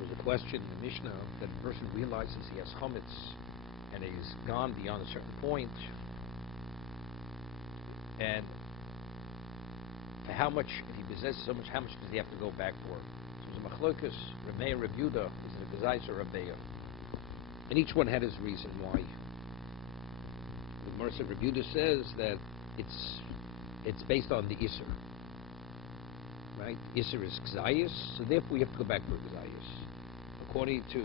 There was a question in the Mishnah that a person realizes he has chametz and he's gone beyond a certain point, and for how much, if he possesses so much, how much does he have to go back for? So there's a machlokas, Rameh Reb Yehuda, is it a Gazais or a Beya? And each one had his reason why. The Mercer Reb Yehuda says that it's based on the Isser. Right? Isser is Gzayis, so therefore we have to go back for Gzayis. According to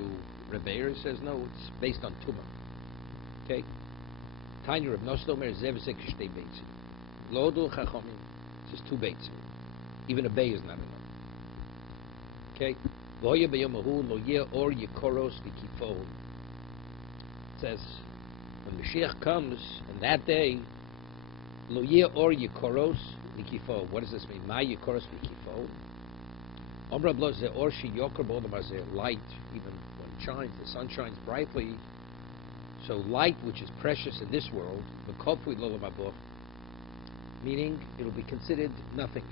Rebbeir, he says no, it's based on Tumah. Okay? Tanya Reb Noslomer Zev Zek Shtei Beitzim. Lodul Chachomim says 2 Beitzim. Even a Bay is not enough. Okay? Voya Beyomahu Lo Yeh Or Yikoros V'Kifol. It says when Mashiach comes, on that day, Lo Yeh Or Yikoros V'Kifol. What does this mean? Ma Yikoros V'Kifol. Omra Blo Ze Or Shi Yoker Bo'odam Hazeh. Light, even when it shines, the sun shines brightly. So light, which is precious in this world, meaning it will be considered nothing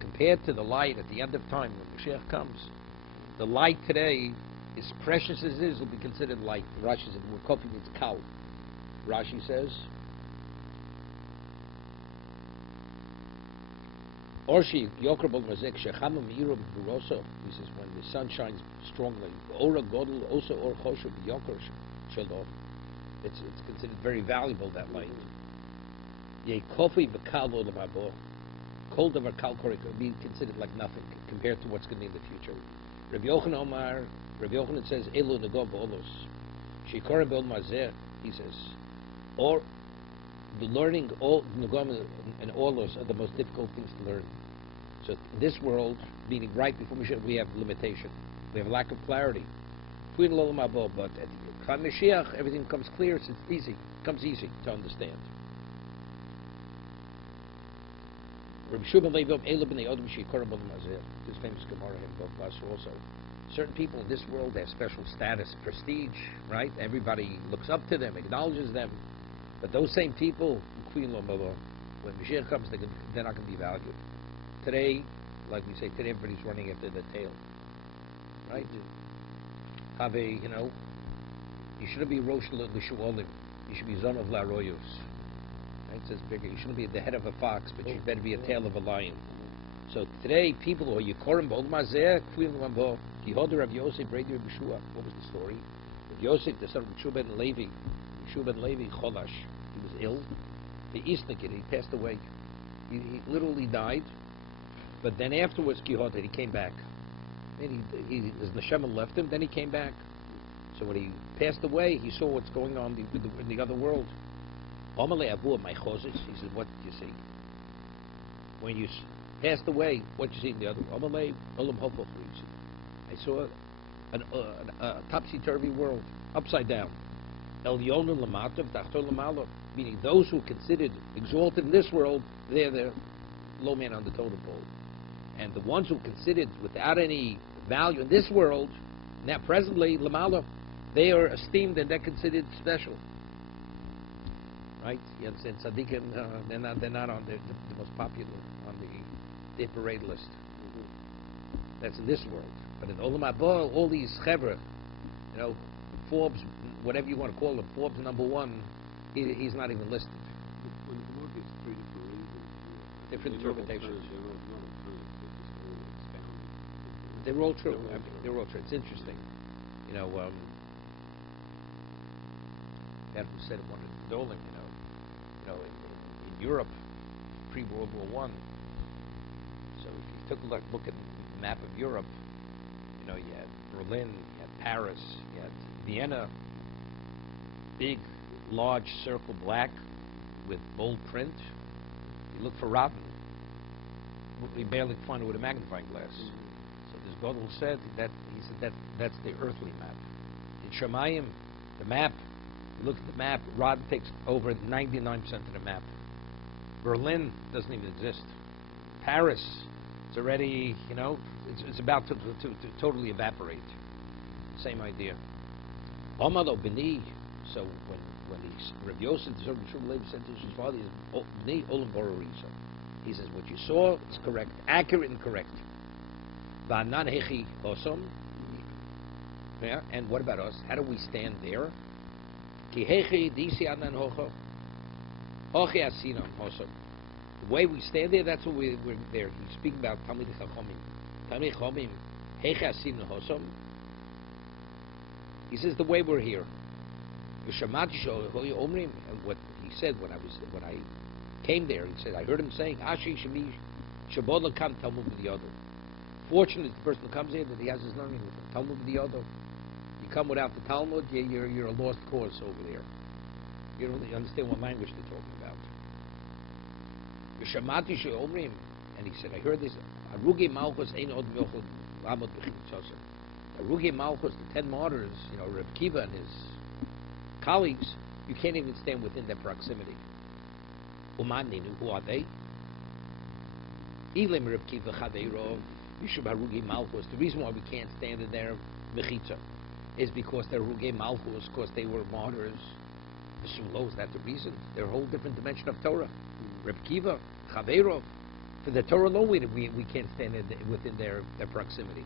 compared to the light at the end of time when Mashiach comes. The light today, as precious as it is, will be considered light. Rashi says the word kofi means kal. Rashi says, Orshi Yokrabol Mazek Shechama Mirum Buroso. He says when the sun shines strongly, Ora Godel also Or Choshev Yokr Shalom. It's considered very valuable, that light. Ye kofi v'kal lo l'mabo. Cold of our kalkorik will be considered like nothing compared to what's going to be in the future. Rabbi Yochanan says, Elu negov olos. Shikora be'ol mazeh, he says, or the learning, all negom and olos are the most difficult things to learn. So in this world, meaning right before we have limitation. We have a lack of clarity. But at Mashiach, everything becomes clear, it's easy. It becomes easy to understand. This famous Gemara in Bavas also. Certain people in this world have special status, prestige, right? Everybody looks up to them, acknowledges them. But those same people, when Mashiach comes, they're not going to be valued. Today, like we say, today everybody's running after the tail, right? Have a, you shouldn't be Rosh L'Shuolim. You should be Zon of Laroyos. Right? It says bigger. You shouldn't be the head of a fox, but you better be a tail of a lion. So today, people who are Yikorim B'Ol Mazeh, Kvim Lambo, Yehoda Rav Yosef, Brady Rav Yeshua. What was the story? Rav Yosef, the son of Yeshua ben Levi, Cholash, he was ill. The Isnagid, he passed away. He literally died. But then afterwards, Yehoda, he came back. And his neshama left him. Then he came back. So when he passed away, he saw what's going on in the other world. He said, what did you see? When you passed away, what did you see in the other world? I saw a topsy-turvy world, upside down. Meaning those who are considered exalted in this world, they're the low man on the totem pole. And the ones who are considered without any value in this world, now presently, Lamala, they are esteemed and they're considered special. Right? You understand? Tzaddikim, they're not on the most popular, on the parade list. That's in this world. But in Olam Haba, all these chevra, Forbes, whatever you want to call him, Forbes #1, he's not even listed. When the word gets treated for reasons, different interpretations. They're all true. They're all true. It's interesting. That was said at one of the Doling, in Europe, pre-World War I. So if you took a look at the map of Europe, you had Berlin, you had Paris, you had Vienna, big, large circle black with bold print. You look for Rodin, we barely find it with a magnifying glass. So this Godel said that that's the earthly map. In Shemayim, the map. You look at the map. Rodin takes over 99% of the map. Berlin doesn't even exist. Paris, it's already it's about to totally evaporate. Same idea. Omalo B'ni. So when Rabbi Yosef, the son of Shmuel Levi, said to his father, he says, what you saw is correct, accurate and correct. Yeah, and what about us? How do we stand there? The way we stand there, that's what we're there. He's speaking about Talmud Chachomim. Talmud Chachomim, he says the way we're here. And what he said when I came there, he said, I heard him saying, fortunately, the person who comes here that he has his learning with him. Talmud v'yodo. You come without the Talmud, you're a lost cause over there. You don't really understand what language they're talking about. And he said, I heard this. Aruge Malchus ein od yochel lamod b'chitzosem. Aruge Malchus, the 10 martyrs, Rabbi Kiva and his colleagues, you can't even stand within their proximity. Umaninu, who are they? Ilim Rabbi Kiva chadeirov. The reason why we can't stand in their mechitza is because they're Ruge Malchus, because they were martyrs. The Sulos, that's the reason. They're a whole different dimension of Torah. Reb Kiva, Chaverov. For the Torah alone, we can't stand within their proximity.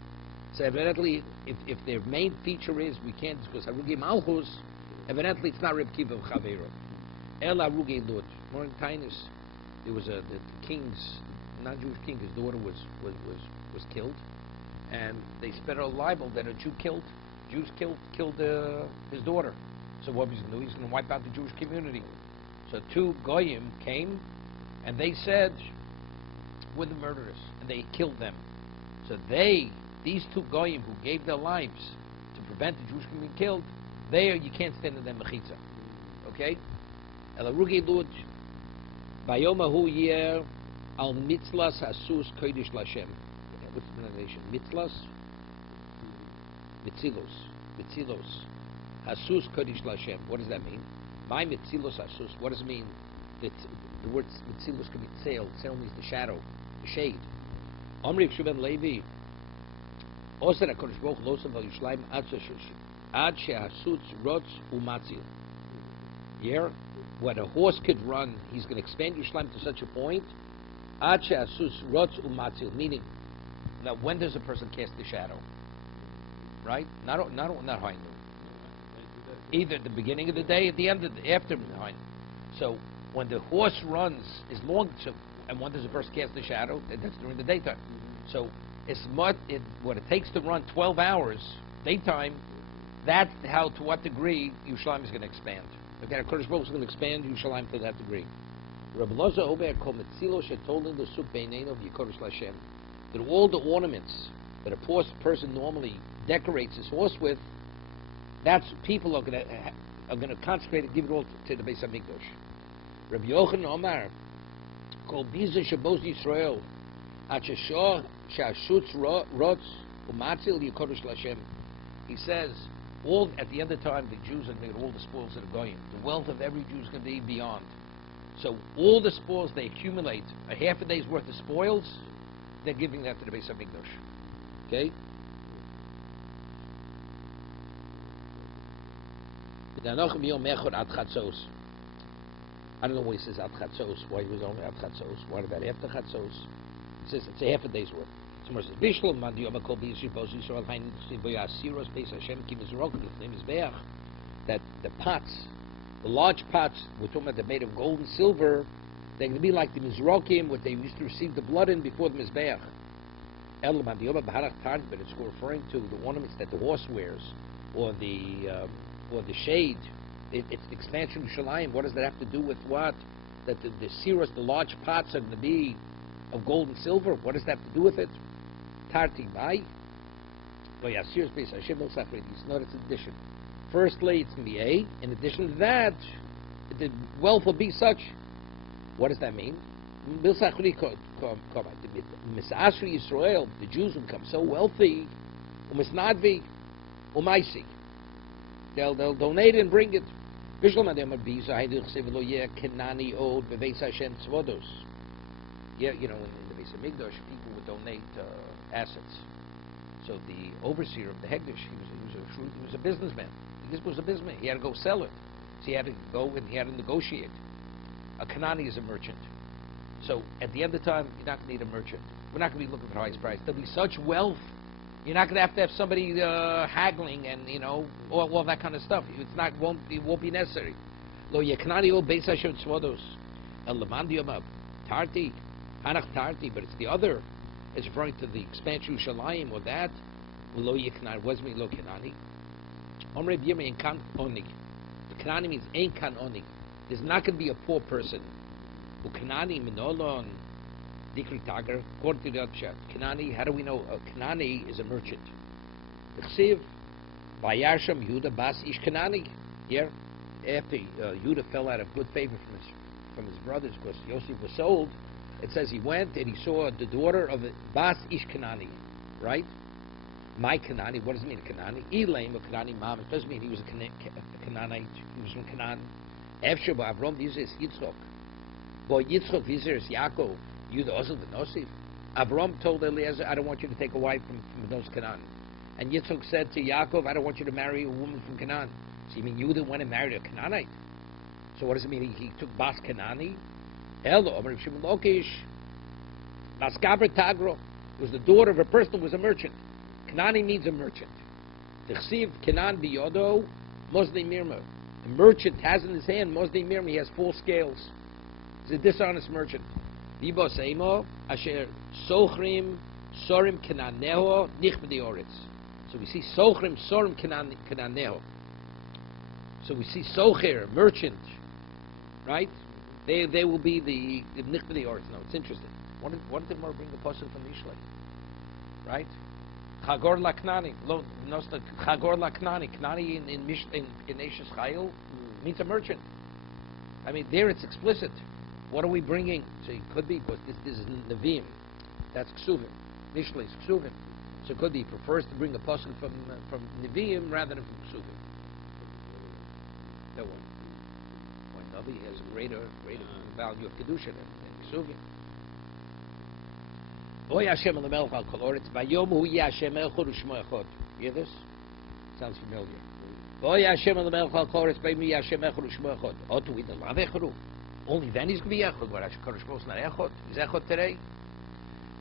So evidently, if their main feature is we can't, because Ruge Malchus, evidently it's not Reb Kiva Chaverov. El Ruge Lud. More in Tainus, there was the king's, non-Jewish king, his daughter was killed, and they spread a libel that Jews killed his daughter. So what he's going to do? He's going to wipe out the Jewish community. So 2 goyim came, and they said, we're the murderers, and they killed them. So these 2 goyim who gave their lives to prevent the Jewish community being killed, you can't stand in their mechitza. Okay? El Arugi Lud, Bayomahu Yer Al Mitzlas Hasus Kodesh Lashem. What's the pronunciation? Mitzlas? Mitzilos. Hasus Kodesh Lashem. What does that mean? My Mitzilos Hasus. What does it mean? The word Mitzilos can be tzel. Tzel means the shadow, the shade. Omri Kshuben Levi. Oser HaKadosh Baruch Hu Losav Al Yishlayim Ad Shehasutz Rotz Umatzil. Here, when a horse could run, he's going to expand Yishlayim to such a point. Ad Shehasutz Rotz Umatzil. Meaning, now, when does a person cast the shadow? Right? Not high noon. Either at the beginning of the day, at the end of after high noon. So when the horse runs is long, and when does a person cast the shadow? That's during the daytime. So it's what it takes to run 12 hours daytime. That's how, to what degree Yerushalayim is going to expand. Okay, HaKadosh Baruch Hu is going to expand Yerushalayim to that degree. Rabbi Loza Ober Kol Metzilo Shetolin the Suk Beineno V'Yikodesh Lashem. That all the ornaments that a person normally decorates his horse with, that's people are going to consecrate and give it all to the Beis Hamikdash. Rabbi Yochanan Omar, Kol Biza Shabos Yisrael, Achashor Shashutz Rotz Umatzil Yikodesh Lashem. He says, at the end of time, the Jews are going to get all the spoils that are going. The wealth of every Jew is going to be beyond. So all the spoils they accumulate, a half a day's worth of spoils, they're giving that to the Beis Hamikdash. Okay? I don't know why he says Ad Chatzos, why he was only Ad Chatzos. What about after Chatzos? He says it's a half a day's worth. Someone says, Bishlam man diyom kol b'yishivos Yisrael hainu tzim b'yasiros beis Hashem ki mizrokim l'fnei mizbeach. That the pots, the large pots, we're talking about, they're made of gold and silver. They're going to be like the Mizrokim, what they used to receive the blood in before the Mizbeach. But it's referring to the ornaments that the horse wears, or the shade. It's the expansion of Shalayim. What does that have to do with what? That the siros, the large pots, are going to be of gold and silver. What does that have to do with it? Tarti Mai. Notice an addition. Firstly, it's going to be A. In addition to that, the wealth will be such. What does that mean? Misasri Yisrael, the Jews will become so wealthy, umisnadvi, umaisi. They'll donate and bring it. Yeah, in the Beis Hamikdash, people would donate assets. So the overseer of the Hegdish, he was a businessman. He was a businessman. He had to go sell it. So he had to go and he had to negotiate. A Kanani is a merchant. So at the end of time, you're not going to need a merchant. We're not going to be looking for the highest price. There'll be such wealth You're not going to have somebody haggling and all that kind of stuff. It won't be necessary. Lo yeknani o beis Hashem tzvodos el lemandi yomab tarti hanach tarti, but it's the other. It's referring to the expansion of Shalayim or that. Lo yeknani wasmi lo kenani. Omre b'yirmi en kan onig. The Kanani means ein kan onig. There's not going to be a poor person. Ukanani minolon dikri tager. According to the other chat, Kanani. How do we know? Kanani is a merchant. Chsiv vayarsham Yehuda bas ish Kanani. Here, after Yehuda fell out of good favor from his brothers because Yosef was sold, it says he went and he saw the daughter of bas ish Kanani, right? My Kanani. What does it mean, Kanani? Elaim or Kanani mom. It doesn't mean he was a Canaanite. He was from Canaan. Efshir Avram, this is Yitzchok. Boy, Yitzchok, this is Yaakov. Yehuda also the Nosif. Avram told Eliezer, I don't want you to take a wife from those Canaan. And Yitzchok said to Yaakov, I don't want you to marry a woman from Canaan. So you mean Yehuda went and married a Canaanite? So what does it mean? He took Bas Kanani? Elo, Amar Shimon Lokish. Bas Gabra Tagro. It was the daughter of a person who was a merchant. Kanani means a merchant. T'chsiv Kanan biyodo Mozni Mirma. A merchant has in his hand Mozni Mirma. He has full scales. He's a dishonest merchant. Vibo Seimo Asher Sochrim Sorim Kananeho Nichbedi Oritz. So we see Sochrim Sorim Kananeho. So we see Socher, merchant, right? They will be the Nichbedi Oritz. No, it's interesting. What did more bring the pasuk from Mishlei? Right? Chagor laknani, Chagor laknani. Knani in Ashes Chayil means a merchant. I mean, there it's explicit. What are we bringing? So it could be, but this is Nevi'im. That's Ksuvim. Mishlei is Ksuvim. So it could be he prefers to bring a pasuk from Nevi'im rather than from Ksuvim. That one. When Navi has a greater value of kedusha than Ksuvim. Oy Hashem l'melech al kol oretz vayom hu Hashem echad u'shmo echad. Hear this? Sounds familiar. Oy Hashem l'melech al kol oretz vayom hu Hashem echad u'shmo echad. Otu in the lav echadu. Only then he's going to be echad. But Hashem is not echad. He's echad today.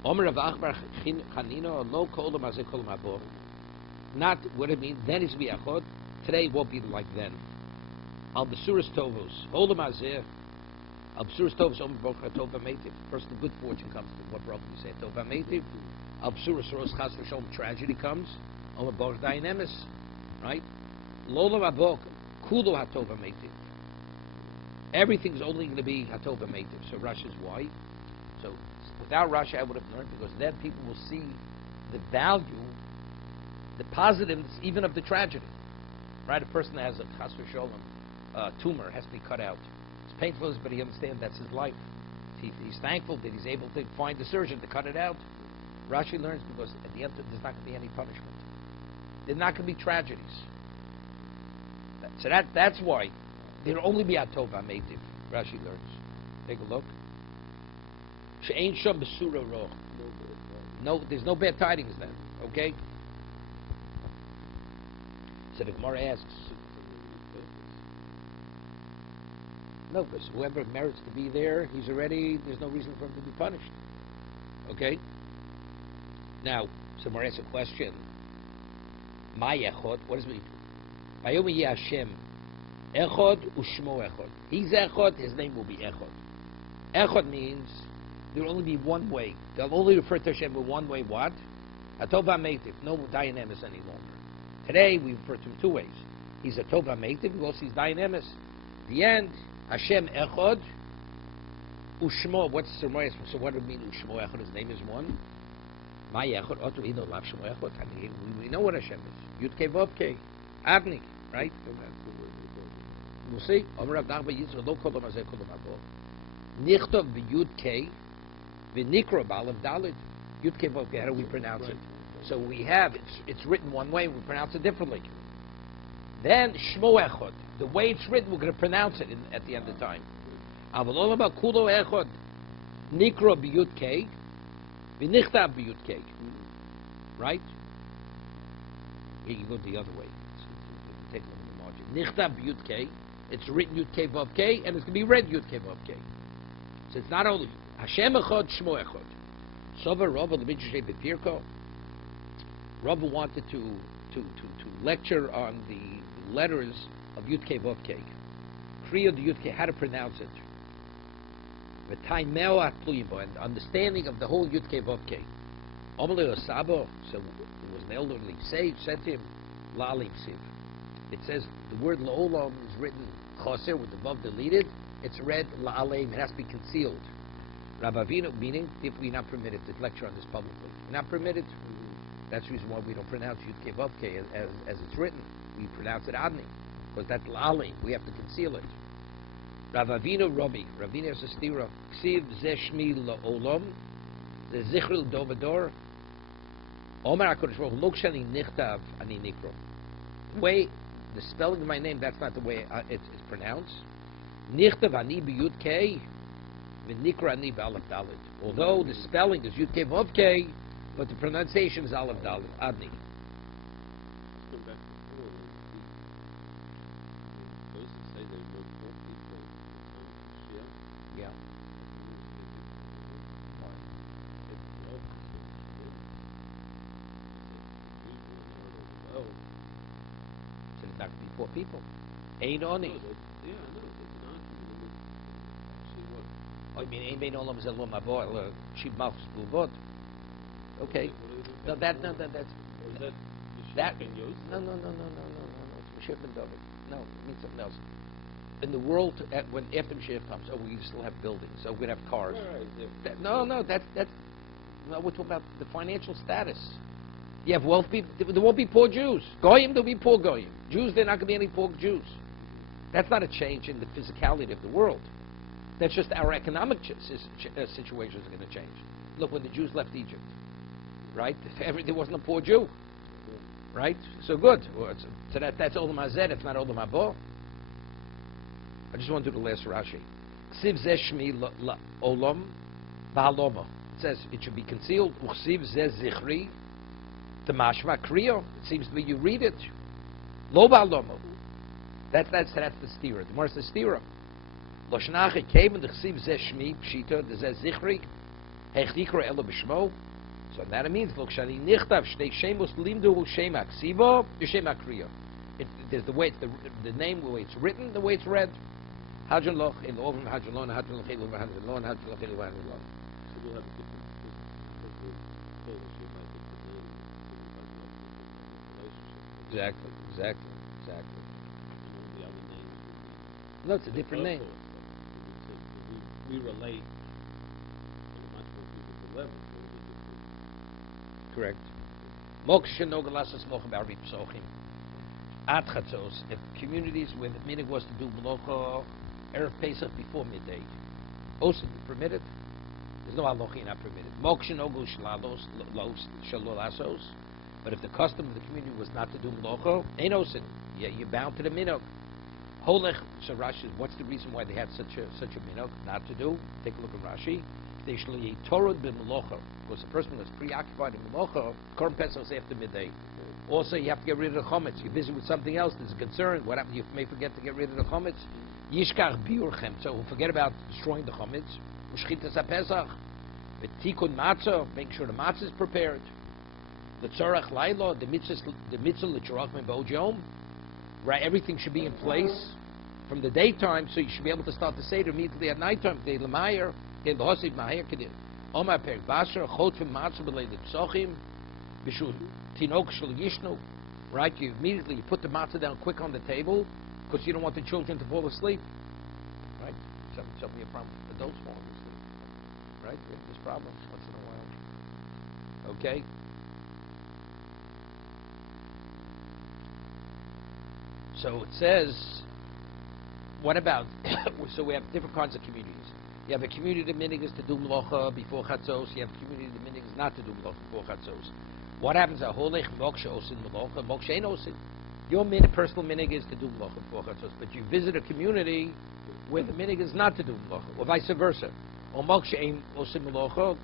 Omer Rav Achbar Chanino lo kol mazeh kol mabor. Not what it means. Then he's going to be echad. Today won't be like then. Al besuras tovos. Hold him azeh. Al besuras tovos omer bochar tova meitiv. First, the good fortune comes to what brother you say tova meitiv. Al besuras ros chas v'sholom tragedy comes. Omer boch dynamis, right? Lola v'abok kulo hatova meitiv. Everything's only going to be hatova meitiv. So Rashi is why. So without Rashi, I would have learned because then people will see the value, the positives, even of the tragedy. Right? A person that has a chas v'sholom tumor has to be cut out. It's painful, but he understands that's his life. He's thankful that he's able to find a surgeon to cut it out. Rashi learns because at the end there's not going to be any punishment. There's not going to be tragedies. So that's why there'll only be atova meitiv. Rashi learns. Take a look. She'ein sham besura roch. No, there's no bad tidings then. Okay. So the Gemara asks. No, because whoever merits to be there, there's no reason for him to be punished. Okay? Now, someone asks a question. My echod, what does it mean? Vayomi Hashem, echod u'shmo echod. He's echod, his name will be echod. Echod means there will only be one way. They'll only refer to Hashem in one way. What? Atova meitiv, no dynamis any longer. Today, we refer to him two ways. He's a tova meitiv, we also he's dynamis. The end, Hashem echod u'shmo. What's the so what does it mean u'shmo echod? His name is one. My echod, otu ino lav shmo echod. I mean, we know what Hashem is. Yud kei vav kei. Avnik, right? We'll see. Omer Rav Nachman Yitzchak lo kol mazeh kol mabor. Nichtov b'yud kei v'nikro b'alev dalid. Yud kei vav kei. How do we pronounce it? So we have it's written one way. We pronounce it differently. Then shmo echod. The way it's written, we're going to pronounce it at the end of time. Avalol about kulo echod nikro b'yud kei v'nichtav b'yud kei. Right? Here you go the other way. Take a look at the margin. Nichtav b'yud kei. It's written yud kei vav kei, and it's going to be read yud kei vav kei. So it's not only Hashem echod, shmo echod. Sover Rav the Midrash b'Pirko. Rabbi wanted to lecture on the letters of Yud Kei Vav Kei. Kriya the Yud Kei, how to pronounce it. And understanding of the whole Yud Kei Vav Kei. Amalei Osabo, so it was an elderly sage, said to him, Lalim Siv. It says the word La'olam is written Choser with the Vav deleted. It's read La'aleim, it has to be concealed. Rabavino, meaning if we're not permitted to lecture on this publicly. We're not permitted. That's the reason why we don't pronounce Yud Kei Vav Kei as it's written. We pronounce it Adni, because that's La'aleim. We have to conceal it. Ravavino Robi. Ravina is a stira. Ksiv Zeshmi La'olam. The Zichril Dovador. Omar HaKadosh Baruch Hu, Lo Kshani Nichtav Ani Nikro. The way, the spelling of my name, that's not the way it's pronounced. Nichtav Ani B'Yud Kei, V'Nikra Ani B'Alef Dalet. Although the spelling is Yud Kei Vav Kei, but the pronunciation is Alef Dalet, Adni. Yeah. So it's not going to be poor people. Ain't Oni. Yeah, I know. It's an argument. Actually, what? Oh, you mean Ein Olam Zelom Abo Shib Malchus Bluvot? Okay. No, that's Is that Yosef? No. It's Mashiach ben David. No, it means something else. In the world, when after Mashiach comes, we still have buildings, so we're gonna have cars. Right, No, that's no. We're talking about the financial status. You have wealth people. There won't be poor Jews. Goyim, there'll be poor Goyim. Jews, there not gonna be any poor Jews. That's not a change in the physicality of the world. That's just our economic situations are going to change. Look, when the Jews left Egypt, right? There wasn't a poor Jew, right? So good. So that's Olam Hazeh. It's not Olam Habo. I just want to do the last Rashi. Ksiv Zeh Shmi Olam Ba'aloma. It says it should be concealed. Uksiv Zeh Zichri Tamashma Kriyo. It seems to be you read it. Lo Ba'aloma. That's the stira. The Mar's the stira. Loshnach came and the Ksiv Zeh Shmi Pshita the Zeh Zichri Hechikra Elo B'Shmo. So that it means Lokshani Nichtav Shnei Shemos Limdu Shema Ksibo Shema Kriya. There's the way the name, the way it's written, the way it's read. Hajan Loch in the Ovim Hajan Lon Hajan Loch Elu Hajan Lon Hajan Loch Elu Hajan Lon. So we'll have a different relationship. Exactly. No, it's a different name. We relate on a much more deeper level. Correct. Moksha no galasas mocha b'arbi pesachim. At chatzos, if communities where the minig was to do melacha erev Pesach before midday, also permitted. There's no halacha not permitted. Moksha no go shalasos, but if the custom of the community was not to do melacha, ain't osin. Yeah, you're bound to the minog. Holech, so Rashi, what's the reason why they had such a minog not to do? Take a look at Rashi. They shall eat Torah b'melacha, because the person that's preoccupied in melacha, Korban Pesach is after midday. Also, you have to get rid of the chametz. You're busy with something else. There's a concern. What happens? You may forget to get rid of the chametz. Yishkach biurchem. So forget about destroying the chametz. Ushchitas haPesach. V'tikun matzah. Make sure the matzah is prepared. The tzorach laila. The mitzvah l'tzorach b'od yom. Right, everything should be in place from the daytime, so you should be able to start the seder immediately at nighttime. Right, you immediately put the matzah down quick on the table because you don't want the children to fall asleep. Right, some of your problems, adults falling asleep. Right, there's problems once in a while. Okay. So it says, what about, so we have different kinds of communities. You have a community that minig is to do melacha before chatzos. You have a community that minig is not to do melacha before chatzos. What happens? A holech moksha osin melacha, moksha ein osin. Your personal minig is to do melacha before chatzos, but you visit a community where the minig is not to do melacha, or vice versa. Or moksha ein osin melacha,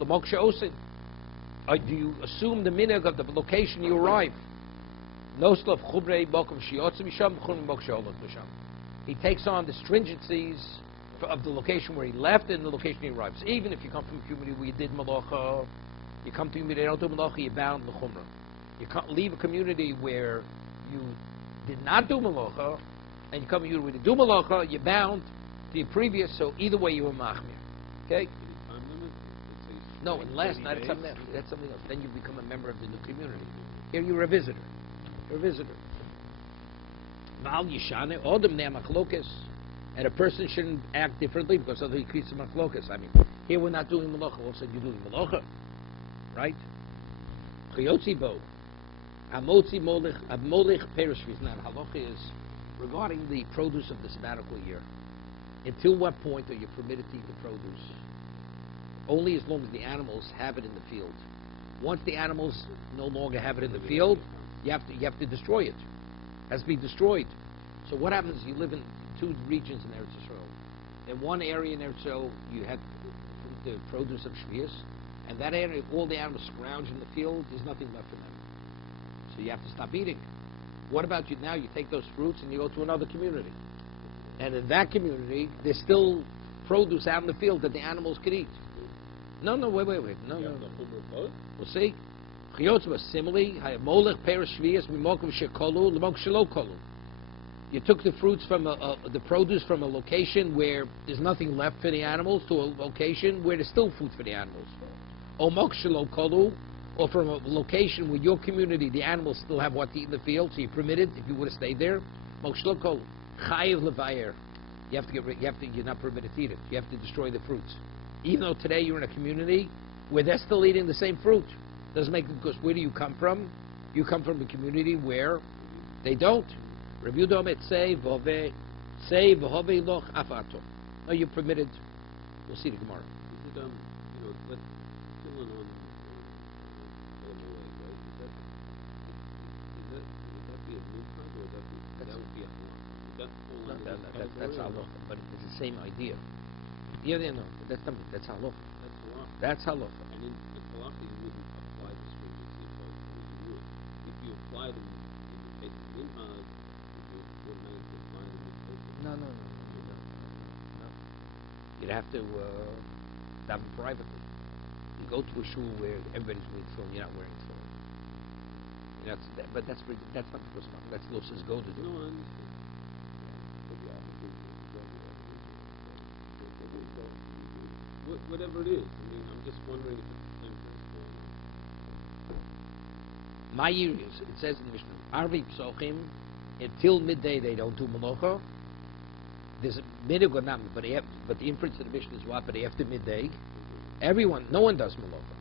the moksha osin. Or do you assume the minig of the location you arrive? He takes on the stringencies of the location where he left and the location he arrives. Even if you come from a community where you did malacha, you come to a community that don't do malacha, you're bound l'chumrah. You can't leave a community where you did not do malacha, and you come here with a do malacha, you're bound to your previous, so either way you were machmir. Okay? Time limit? No, and last night it's something else. That's something else. Then you become a member of the new community. Here you're a visitor. You're a visitor. Val yishane odem ne machlokas, and a person shouldn't act differently because of the increase of machlokas. I mean, here we're not doing malacha. All of a sudden you're doing malacha, right? Chiyotzi bo, amotzi molech, amolech perishvis. Now the halacha is regarding the produce of the sabbatical year. Until what point are you permitted to eat the produce? Only as long as the animals have it in the field. Once the animals no longer have it in the field, you have to destroy it. It has to be destroyed. So what happens is you live in two regions in Eretz Yisrael. In one area in Eretz Yisrael, you had the produce of Shvius, and that area, all the animals scrounge in the field, there's nothing left for them. So you have to stop eating. What about you now? You take those fruits and you go to another community. And in that community, there's still produce out in the field that the animals can eat. No, wait. No. We'll see. You took the fruits from the produce from a location where there's nothing left for the animals to a location where there's still food for the animals. Or from a location where your community, the animals still have what to eat in the field, so you're permitted, if you would have stayed there. You have to get rid. You're not permitted to eat it. You have to destroy the fruits. Even though today you're in a community where they're still eating the same fruit. Doesn't make it, because where do you come from? You come from a community where they don't. No, you're permitted. We'll see the Gemara. Is it, let's fill in on would that be a noontime, or that would be a halach? Would that fall under this That's category, or halacha, but it's the same idea. Yeah, no, that's halacha. That's halach. That's halacha. And in halach, you wouldn't apply the stringency opposed to you would. If you apply them in the case of minhag, you would automatically apply them in the case of... No. You'd have to daven privately. You go to a shul where everybody's wearing tefillin, you're not wearing tefillin. But that's not because that's Los's go to do. No, I understand. Whatever it is, I mean, I'm just wondering if it's the same principle. My years, it says in the Mishnah, Arvi Psochim, until midday they don't do Malacha. There's a minig or not, but the inference of the Mishnah is what? But after midday, no one does Malacha.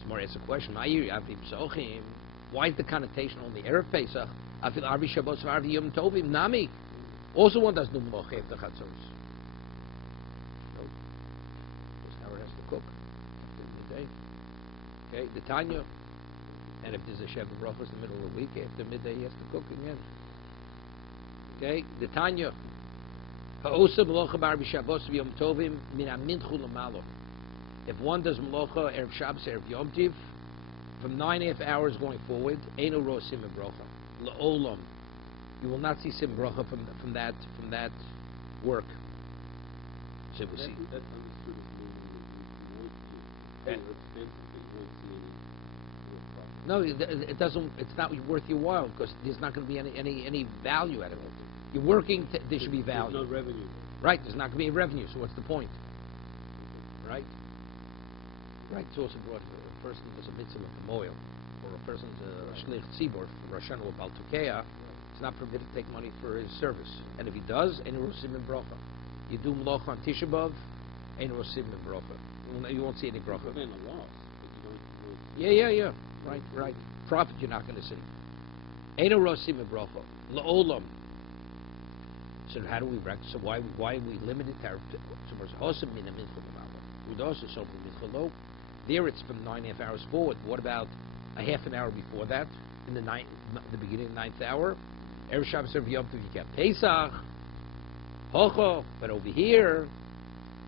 So more asks a question, my year, Arvi Psochim, why is the connotation only Erev Pesach? I feel Arvi Shabbos, Arvi Yom Tovim, Nami. Also one does no Malacha after Chatzos. Cook after midday. Okay, the Tanya, and if there's a Sheva Brachos in the middle of the week, after midday he has to cook again. Okay, the Tanya. Ha'osa Melacha B'Arbi Shabbos V'Yom Tovim Min HaMinchu L'Malo. If one does Melacha Erev Shabbos Erev Yom Tiv, from 9.5 hours going forward, Eino Ro Sim Bracha L'Olam. You will not see Sim Bracha from that work. So we'll see. That's understood as meaning that you won't see it doesn't. It's not worth your while because there's not going to be any value out of it. You're working. There should be value. There's no revenue. Right. There's not going to be a revenue. So what's the point? Right. Right. It's also brought a person does a mitzvah of the moil, or a person's a shlich tzibor for Rosh Hashanah or Baltukeya. It's not permitted to take money for his service. And if he does, ein rosim in bracha. You do mloch on Tisha B'Av, ein rosim in bracha. You won't see any bracha. Then a loss, but you don't. Yeah. Right. Profit you're not going to see. Ein rosim in bracha. La'olam. So how do we practice? So why are we limited to hosim min mincha l'mala? Udos is open mincha lo. There it's from 9.5 hours forward. What about a half an hour before that? In the beginning of the 9th hour? Erev Shabbos Erev Yom Tov you get Pesach. Hocho, but over here,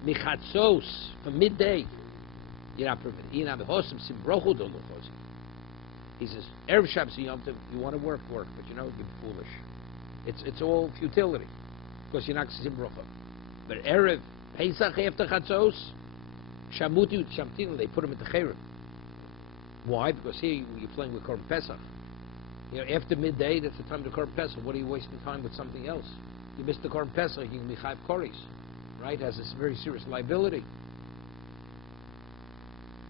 michatzos, from midday, you're not permitted. You're not hosim sim brochu do luchos. He says, Erev Shabbos Yom Tov, you want to work, but you're foolish. It's all futility, because you're not sim brocha. But Erev Pesach after chatzos, shamuti shamtin, they put him into cherem. Why? Because here you're playing with Korban Pesach. After midday, that's the time to Korban Pesach. What are you wasting time with something else? You missed the Korban Pesach, you can be chayv koris, right? Has this very serious liability,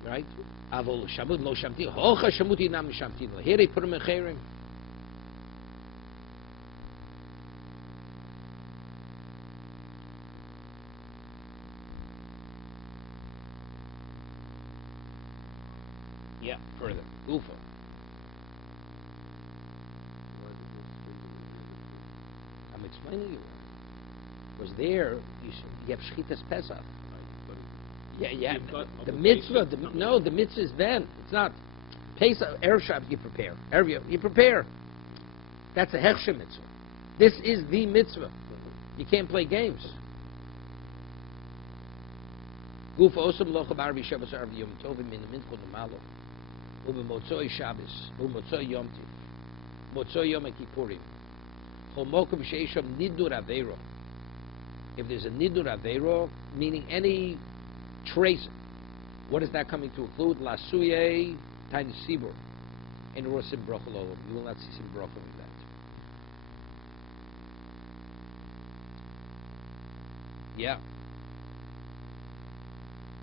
right? Avol shamut lo shamti, hocha shamuti nam shamti. Here they put him in chayrim. Yeah, further. Ufa. I'm explaining you. Was there, you have Shchitas Pesach. Yeah. The mitzvah, the mitzvah is then. It's not. Pesach, Erev Shabbos, you prepare. You prepare. That's a Hechsher mitzvah. This is the mitzvah. You can't play games. Guf osam locha b'arbi Shabbos arbi yom tovim min minchol nemalo. U'b'motzoi Shabbos, u'motzoi Yom Tiv, motzoi Yom Kippurim. Chol mokum she'esham nidur aveiro. If there's a nidur aveiro, meaning any trace, what is that coming to include? Lasuye tiny sibur, and rosim brocholo. You will not see some brochol in that. Yeah.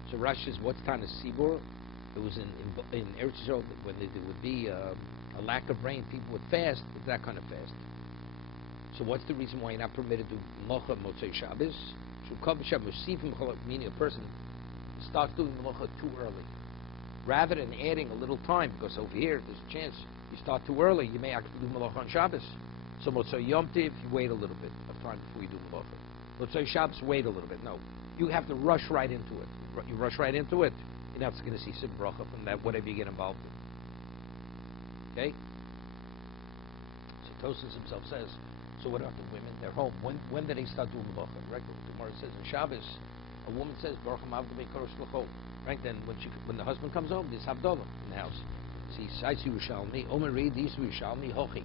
So Rashi says, what's tiny sibur? It was in Eretz Yisrael when there would be a lack of rain, people would fast. It's that kind of fast. So what's the reason why you're not permitted to do Melacha Motzei Shabbos? Meaning a person starts doing Melacha too early. Rather than adding a little time, because over here there's a chance you start too early, you may actually do Melacha on Shabbos. So Motzei Yom Tiv, you wait a little bit of time before you do Melacha. Motzei Shabbos, wait a little bit. No, you have to rush right into it. You rush right into it, you're not going to see some bracha from that, whatever you get involved in. Okay? So Tosfos himself says, so what about the women? They're home. When do they start doing the bracha? Right? The Gemara says in Shabbos, a woman says, Baruch Hamavdu Beikorosh L'chol. Right? Then when the husband comes home, there's Havdalah in the house. See, Saitz Yerushalmi, Omer Reid, Yis Yerushalmi, Hochi.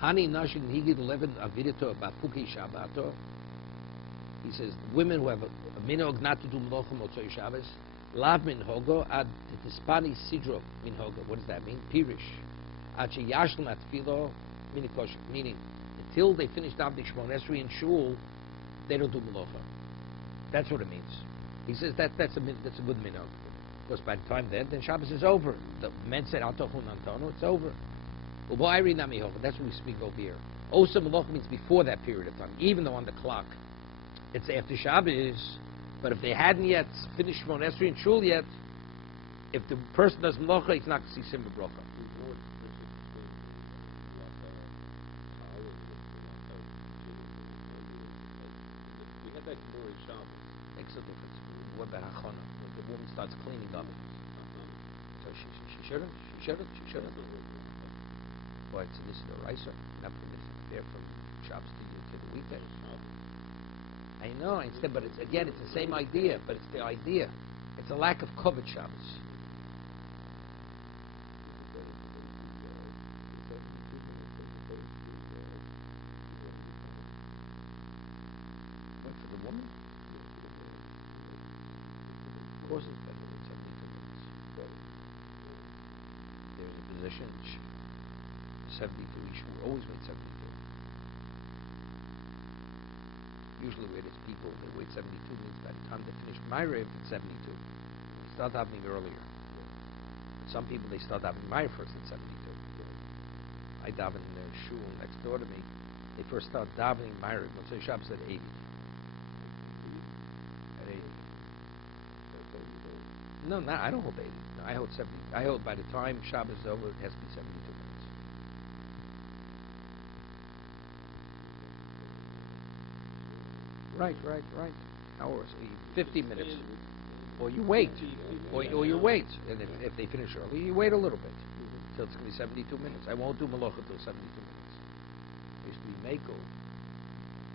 Hani Nashin Higid Levin Avidito Bapuki Shabbato. He says, women who have a minog not to do Melacha Motzei Shabbos, Lav min hogo ad tispani sidro min hogo. What does that mean? Pirish. Ad sheyashlam at tefilo minikosh. Meaning, until they finish davening Shmon Esrei in shul, they don't do Melacha. That's what it means. He says that's a good minog. Because by the time then Shabbos is over. The men said Antochun Antono, it's over. Uboiri nami hogo. That's what we speak over here. Osa Melacha means before that period of time, even though on the clock it's after Shabbos. But if they hadn't yet finished Shmon Esrei and Shul yet, if the person does Melacha, he's not going to see Simba Bracha. Makes a difference. What about Hachana? When the woman starts cleaning up. So she shouldn't? She shouldn't? But this is the Reiser. Not permitted to prepare from Shabbos to the weekday. I know, I understand, but it's the same idea, but it's the idea. It's a lack of covet Shabbos. What, for the woman? Of course it's better than 72 minutes. They're in a position, 72, you should always wait 72. Usually where there's people, they wait 72 minutes. By the time they finish Ma'ariv, it's 72. They start davening earlier. Some people, they start davening Ma'ariv first at 72. I daven in their shul next door to me. They first start davening Ma'ariv. Let's say Shabbos at 80. At 80. No, I don't hold 80. No, I hold 70. I hold by the time Shabbos is over, it has to be 72 minutes. Right. Hours, 50 minutes. Or you wait. Or you wait. And if they finish early, you wait a little bit. Until it's going to be 72 minutes. I won't do Melacha until 72 minutes. There used to be Mako,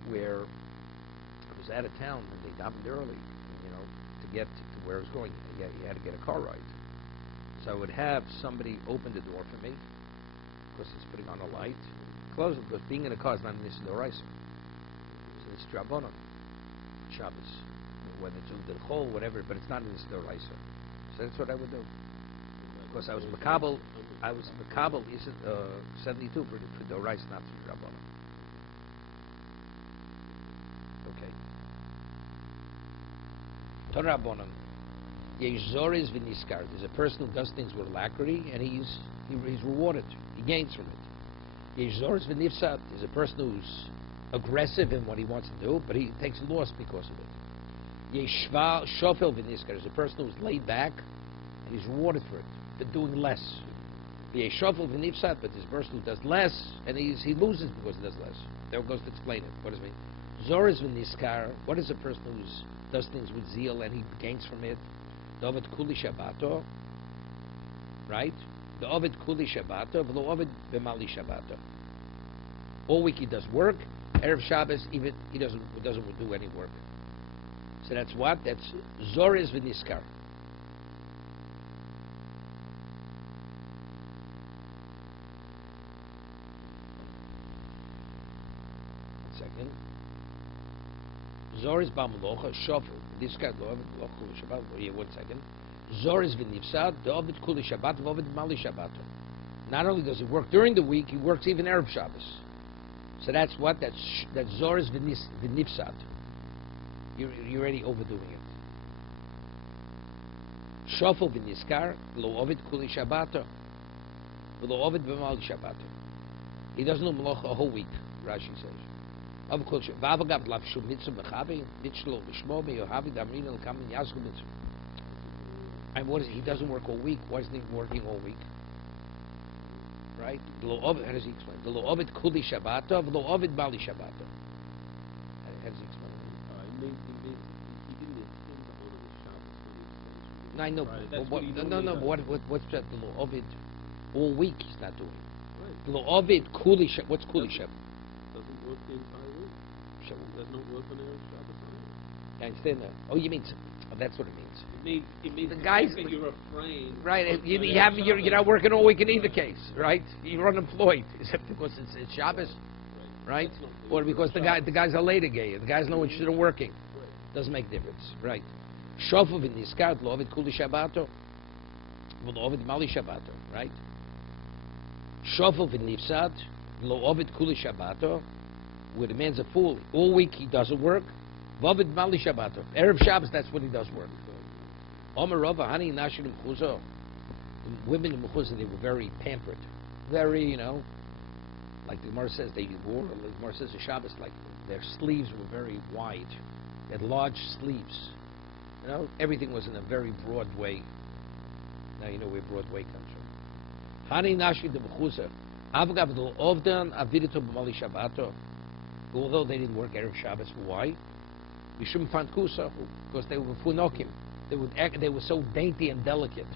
where I was out of town and they davened early, to get to where I was going. You had to get a car ride. So I would have somebody open the door for me. Of course, it's putting on a light. Close it, because being in a car is not an issue of rice. So it's Drabonon. Shabbos, whether it's Ugdal Chol, whatever, but it's not in the Storaisa. So that's what I would do. Of course, I was Makabel. I was in the Kabul, is it 72 for the rice, not for Rabbanon. Okay. Torah Rabbanon. Yesh Zoriz v'niskar. There's a person who does things with alacrity, and he's rewarded. He gains from it. Yesh Zoriz v'nifsad. There's a person who's aggressive in what he wants to do, but he takes a loss because of it. Yesh Shofel v'niskar. There's a person who's laid back, and he's rewarded for it, but doing less. Yesh Shofel v'nifsad. But there's a person who does less, and he loses because he does less. There goes to explain it. What does it mean? Zoriz v'niskar. What is a person who does things with zeal and he gains from it? The Ovid Kuli Shabbato, right? The Ovid Kuli Shabbato, the Ovid B'mali Shabbato. All week he does work. Erev Shabbos, even he doesn't do any work. So that's what? That's Zoriz v'niskar. One second. Zoriz b'malocha shofel. This guy, one second. Zoriz v'nifsad, the Ovid Kuli Shabbat, the Ovid Mali Shabbat. Not only does he work during the week, he works even Erev Shabbos. So that's what? That's Zoriz v'nifsad. You're already overdoing it. Shofel v'niskar, lo Ovid Kuli Shabbat, lo Ovid Mali Shabbat. He doesn't do Malocha a whole week, Rashi says. And what is he doesn't work all week? Why isn't he working all week? Right? How does he explain? The lo ovid kuli Shabbato, the lo ovid bali Shabbato. How does he explain? He didn't intend to honor the Shabbos. I know. Right. What's that? The lo ovid all week he's not doing. Right. The lo ovid kuli Shabbato. What's kuli Shabbato? Doesn't work the entire week. Does not work on Erev Shabbos either. I understand that. Oh, you mean that's what it means. It means the guys that you're refrained. Right, you're not working all week in either case, right? You're unemployed, except because it's Shabbos, right? Or because the guys are later gay, the guy's no interested in working. Doesn't make difference, right? Shofel v'niskar lo ovid kuli Shabbato, lo ovid mali Shabbato, right? Shofel v'nifsad lo ovid kuli Shabbato, where the man's a fool. All week he doesn't work. Vovid mali Shabbato. Erev Shabbos, that's when he does work. Omer Rava, Hani Nashim Mechuzah. Women in Mechuzah, they were very pampered. Very, like the Gemara says, the Gemara says in Shabbos, like their sleeves were very wide. They had large sleeves. Everything was in a very broad way. Now you know where Broadway comes from. Hani Nashim Mechuzah. Avgavdol Ovdan Avidito B'mali Shabbato. Although they didn't work Erev Shabbos, why? Mishum Fankusa, because they were funokim. They were so dainty and delicate.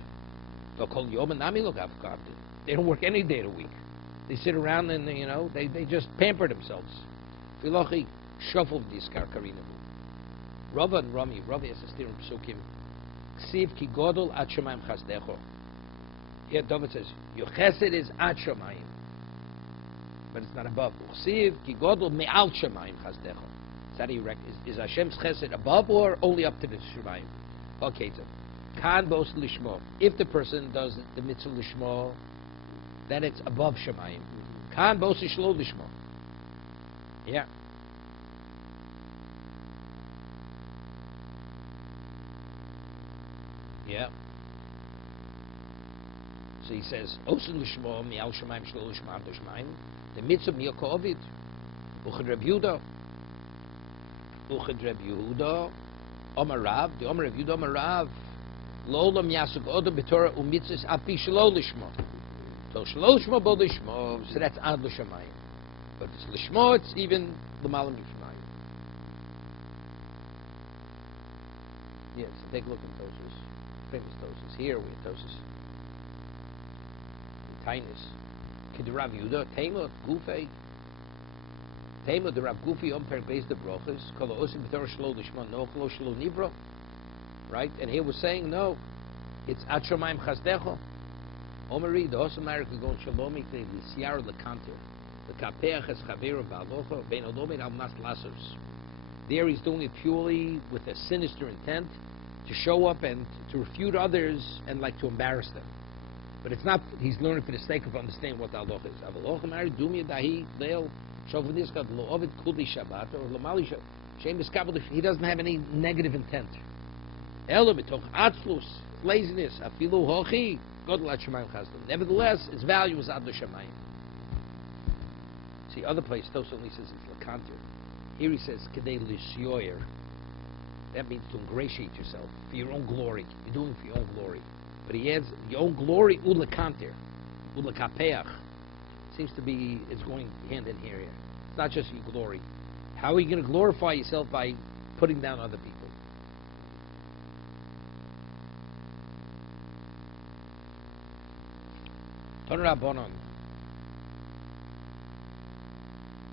They don't work any day of the week. They sit around and they just pamper themselves. Filochi shuffled this karkarinabu. Rava and Rami. Rava is a steering psukim. Ksiv ki godol at shemaim chasdecho. Here David says your chesed is at shemaim, but it's not above. Ksiv ki godol me'al shemaim chasdecho. Is Hashem's chesed above or only up to the shemaim? Okay, so kan bos lishmo. If the person does the mitzvah lishmo, then it's above shemaim. Kan bos shlo lishmo. Yeah. Yeah. So he says, Osen lishmo mi'al shemaim shlo lishmo av shemaim. The mitzvah miyoko ovid. Uchad Reb Yehuda. Uchad Reb Yehuda. Omar Rav, the Omar Reb Yehuda Omar Rav, Lolam Yasuk Oda B'Torah Umitzis Api Shlo Lishmo. So Shlo Lishmo Bo Lishmo, so that's Ad L'Shamayim. But it's Lishmo, it's even L'Malam L'Shamayim. Yes, take a look at Tosus. Famous Tosus. Here we have Tosus. Tainus. Kid Rav Yehuda, Taimot, Gufei. Tema the Rav Gufi on per base the brochas kol osim b'torah shlo lishma no chlo shlo nibro, right? And here we're saying no, it's at shomayim chasdecho. Omeri the osam America going shalomi the siara lekantir the kapeach es chavero ba'alocha ben odomin al mas lasos. There he's doing it purely with a sinister intent to show up and to refute others and like to embarrass them. But it's not, he's learning for the sake of understanding what the halacha is. Avalocha mari dumi dahi leil shofniskat lo ovid kuli shabbat or lo mali shem. He doesn't have any negative intent. Elo b'toch atzlus, laziness, afilu hochi, God la shemayim chasdom. Nevertheless, its value is ad shemayim. See, other place, Tosa only says it's lakantir. Here he says, kedei lisyoyer. That means to ingratiate yourself for your own glory. You're doing it for your own glory. But he adds, your own glory, ulakantir, ulakapeach. Seems to be, it's going hand in here. It's not just your glory. How are you going to glorify yourself? By putting down other people. Ton Rabbanon.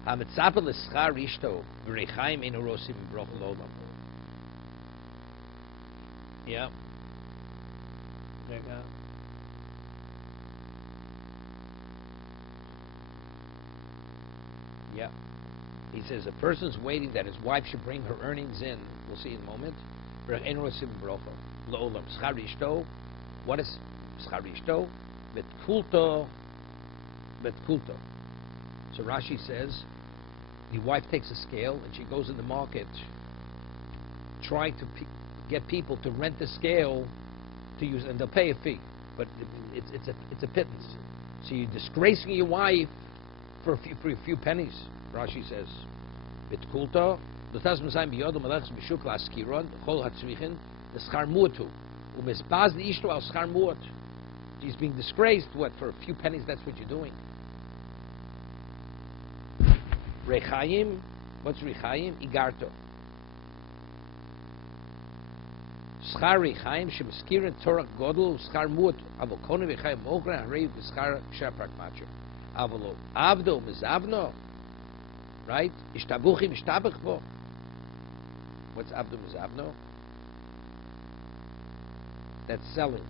HaMetzapeh l'schar ishto v'reichaim eino rosim v'broch l'olam. Yeah. Yeah. He says a person's waiting that his wife should bring her earnings in. We'll see in a moment. What is schar ishto? Betkulto. So Rashi says the wife takes a scale and she goes in the market trying to get people to rent the scale to use, and they'll pay a fee, but it's a pittance. So you're disgracing your wife for a few pennies. Rashi says, "Bitkulta l'taz m'zayim biyodom alechs b'shuk la'askiron chol hatzrichin l'schar mu'atu u'mizbaz l'ishto al schar mu'at." She's being disgraced. What, for a few pennies? That's what you're doing. Rechaim, what's rechaim? Igarto. Schar rechaim shemskirin torah godel schar mu'at avokonu rechaim mogra harei v'schar shaprak macho avolo avdo mizavno. Right? Ishtabuchim ishtabach bo. What's avdo mizavno? That's selling.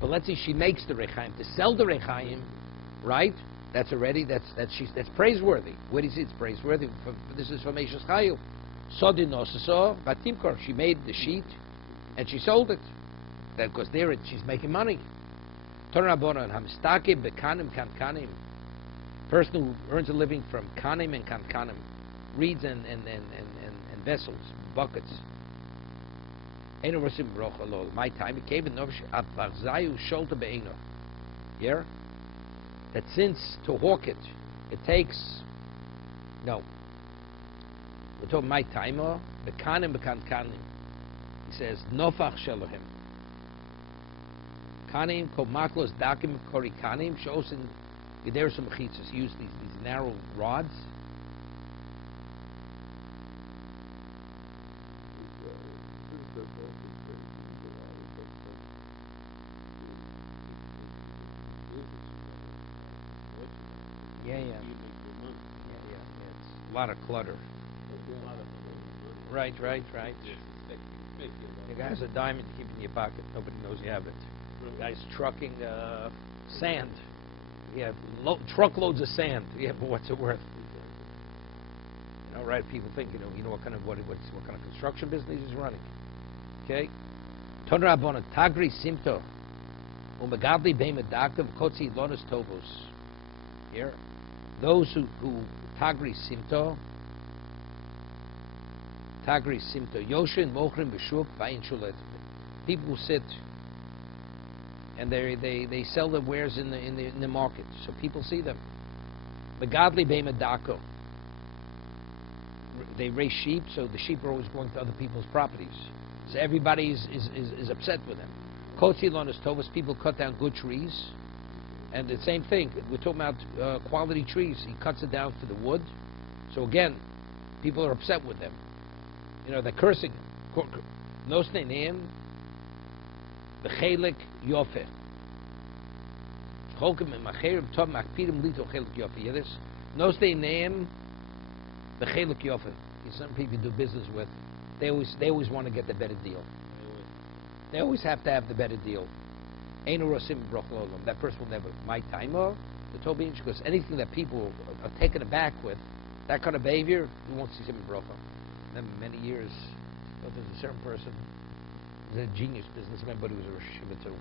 But let's say she makes the rechaim to sell the rechaim, right? That's already that's praiseworthy. Where do you see it's praiseworthy? This is from Eishes Chayu. Batimkor. She made the sheet and she sold it. Because there she's making money. Person who earns a living from kanim and kankanim, reeds and vessels, buckets. My time it came in here that since to hawk it takes no. We're talking my timer the kanim bekan. He says nofach shelohim kanim kol maklos dakim kori kanim shows in there some mechitzas use these narrow rods. Yeah. It's a lot of clutter. Right. The guy has a diamond to keep in your pocket. Nobody knows you have it. The guy's trucking sand. You have truckloads of sand. Yeah, but what's it worth? Right? People think you know what kind of construction business he's running. Okay. Ton Rabbanan Tagri Simto Umagadli Beimedaktiv Kotzi Lonas Tovos. Here. Those who Tagri Simto Yoshin Mochrim B'Shuk Bayin Shulet. People who sit and they sell their wares in the market, so people see them. Megadli Beimedako. They raise sheep, so the sheep are always going to other people's properties. So everybody is upset with them. Kotzi Lonas Tovos. People cut down good trees. And the same thing, we're talking about quality trees. He cuts it down for the wood. So again, people are upset with them. They're cursing him. No sneim, b'chelik yofe. Chokim macherim tov makpirim lito chelik yofe. Hear this? No sneim, b'chelik yofe. Some people you do business with, they always want to get the better deal. They always have to have the better deal. That person will never. My timer, the Tobi, because anything that people are taken aback with, that kind of behavior, you won't see him in brocha. Then many years, there's a certain person was a genius businessman, but he was a Rosh Yeshiva too.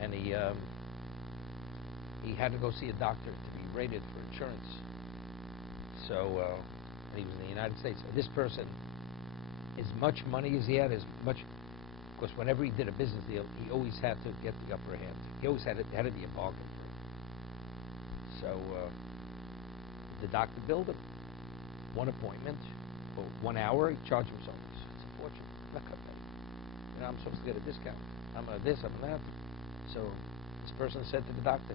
And he had to go see a doctor to be rated for insurance. So, and he was in the United States. And this person, as much money as he had, as much, because whenever he did a business deal, he always had to get the upper hand. He always had to be a bargain. So, the doctor billed him. One appointment for 1 hour, he charged him so much. It's a fortune. I'm not gonna pay. You know, I'm supposed to get a discount. I'm a this, I'm a that. So this person said to the doctor,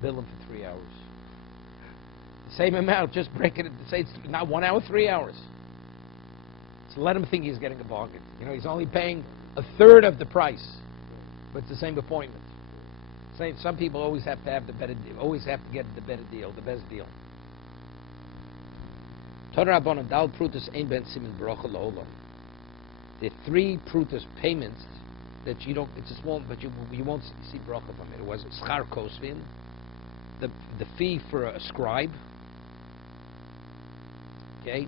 bill him for 3 hours. The same amount, just break it. Say it's not 1 hour, 3 hours. So let him think he's getting a bargain. You know, he's only paying a third of the price, but it's the same appointment. Some people always have to have the better deal. Always have to get the better deal, the best deal. There are 3 prutas payments that you don't. It's a small, but you won't see bracha from it. It was schar kosvin, the fee for a scribe. Okay,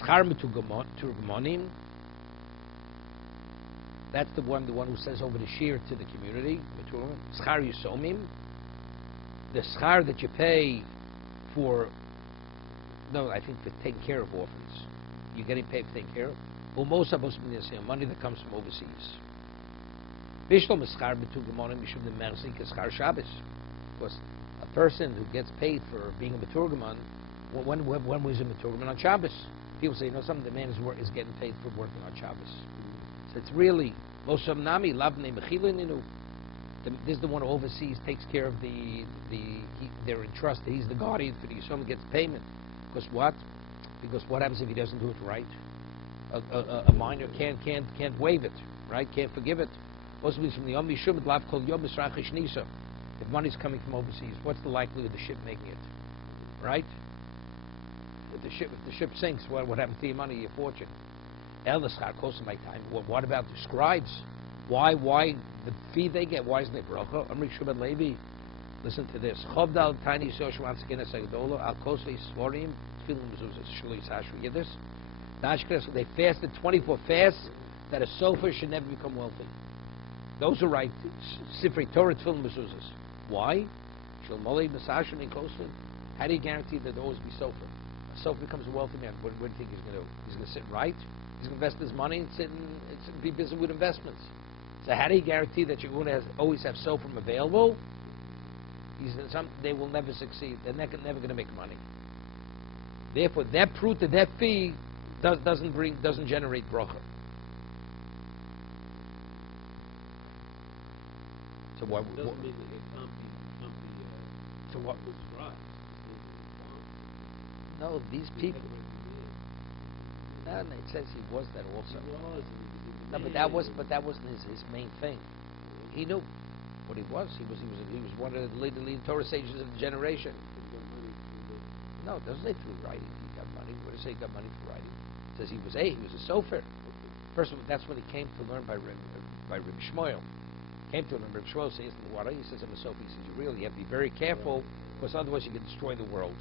schar meturgamonim. That's the one who says over the shear to the community. Schar yisomim, the schar that you pay for. No, I think for taking care of orphans. You're getting paid for taking care of. Money that comes from overseas. Because a person who gets paid for being a Maturgaman, when was a Maturgaman on Shabbos? People say, some of the man is getting paid for working on Shabbos. So it's really, this is the one who overseas, takes care of they're entrusted. He's the guardian for the Yisom, gets payment. Because what? Because what happens if he doesn't do it right? A minor can't waive it, right? Can't forgive it. Also means from the Yom Yishum Lav Kol Yom Misrachish Nisa. If money's coming from overseas, what's the likelihood of the ship making it? Right? If the ship sinks, what happens to your money, your fortune? What about the scribes? Why the fee they get? Why isn't it bracha? Amri Shubad Levi. Listen to this. Chovdal tiny Soshman Sakina Sagdola Al Kosli Svorim Tfilim Mezuzah Shli Sashri Yidis. They fasted 24 fasts that a sofer should never become wealthy. Those are right. Sifrei Torah Tfilim Mezuzahs. Why? Shalmoli Mesashrin in Kosli. How do you guarantee that there always be sofer? A sofer becomes a wealthy man. What do you think he's going to do? He's going to sit right? He's going to invest his money and sit and be busy with investments. So how do you guarantee that you're going to always have sofer available? They will never succeed. They're never going to make money. Therefore, that pruta, that fee, doesn't generate bracha. So what? Doesn't mean that it can't be so what? prescribed. No, these people. No, it says he was that also. He was. No, but that wasn't his main thing. He knew what he was. He was one of the leading Torah sages of the generation. No, it doesn't say through writing he got money. What does it say he got money for writing? It says he was a sofer. First of all, that's when he came to learn by Rabbi Shmuel. Came to learn. Rabbi Shmuel says, "What?" He says, "I'm a sofer." He says, "You really have to be very careful, because otherwise you can destroy the world.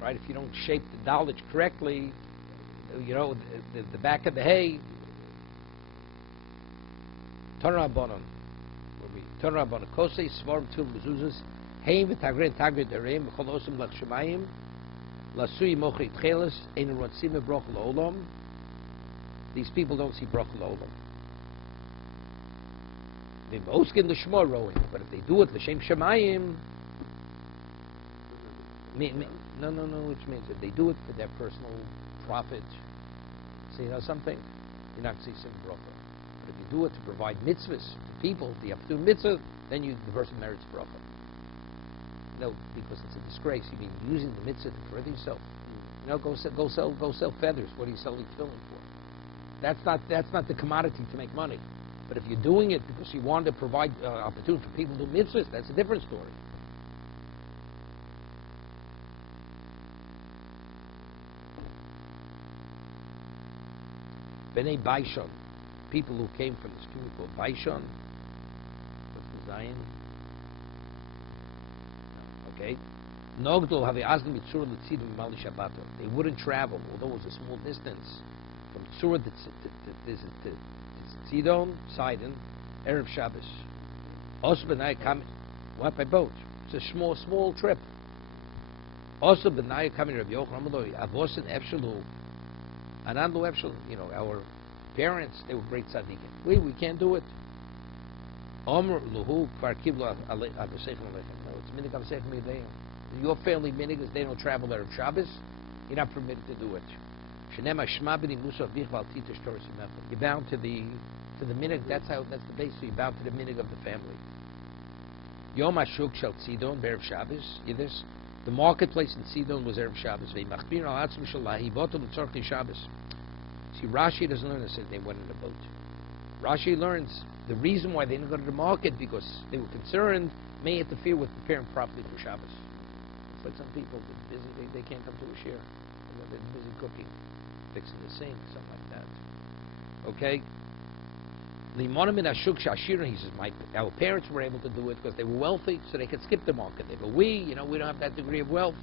Right? If you don't shape the knowledge correctly, the back of the hay." Torah Bonon. Torah Bonon. Kosei Svarm Tul Mezuzas. Heim v'tagre dereim v'chol osem lach shemayim. Lasui mochi tcheles. Ein rotzim v'broch l'olam. These people don't see broch l'olam. They moskin l'shmor rowing, but if they do it l'shem shemayim, no, which means if they do it for their personal profit, so something, you're not going to see some bracha. But if you do it to provide mitzvahs to people, the opportunity mitzvah, then the person merits bracha. No, because it's a disgrace. You mean using the mitzvah to further yourself? Go sell feathers. What are you selling tefillin for? That's not the commodity to make money. But if you're doing it because you want to provide opportunity for people to do mitzvahs, that's a different story. Bnei Baishon, people who came from this community called Baishon. What's the Zion? Okay. Nogdol have They wouldn't travel, although it was a small distance, from Surah there's Tzidon, Sidon, Erev Shabbos. Also Benai coming, what, by boat? It's a small trip. Also Benai coming Rabbi Yochanan, Avos and Efshalu, Anandu Efshal, our parents, they were great tzaddikim. We can't do it. Omer Luhu Kvar Kiblu Avosechem Alechem. No, it's Minig Avosechem Yideyim. Your family minig is they don't travel Erev Shabbos, you're not permitted to do it. You're bound to the minig. That's the base. So you're bound to the minig of the family. Yom Hashuk Shel Tzidon Erev Shabbos. The marketplace in Tzidon was Erev Shabbos. See, Rashi doesn't learn this. They went in a boat. Rashi learns the reason why they didn't go to the market because they were concerned may interfere with preparing properly for Shabbos. It's like some people they're busy. They can't come to a shir. They're busy cooking, fixing the sink, something like that. Okay? He says, our parents were able to do it because they were wealthy, so they could skip the market. But we don't have that degree of wealth.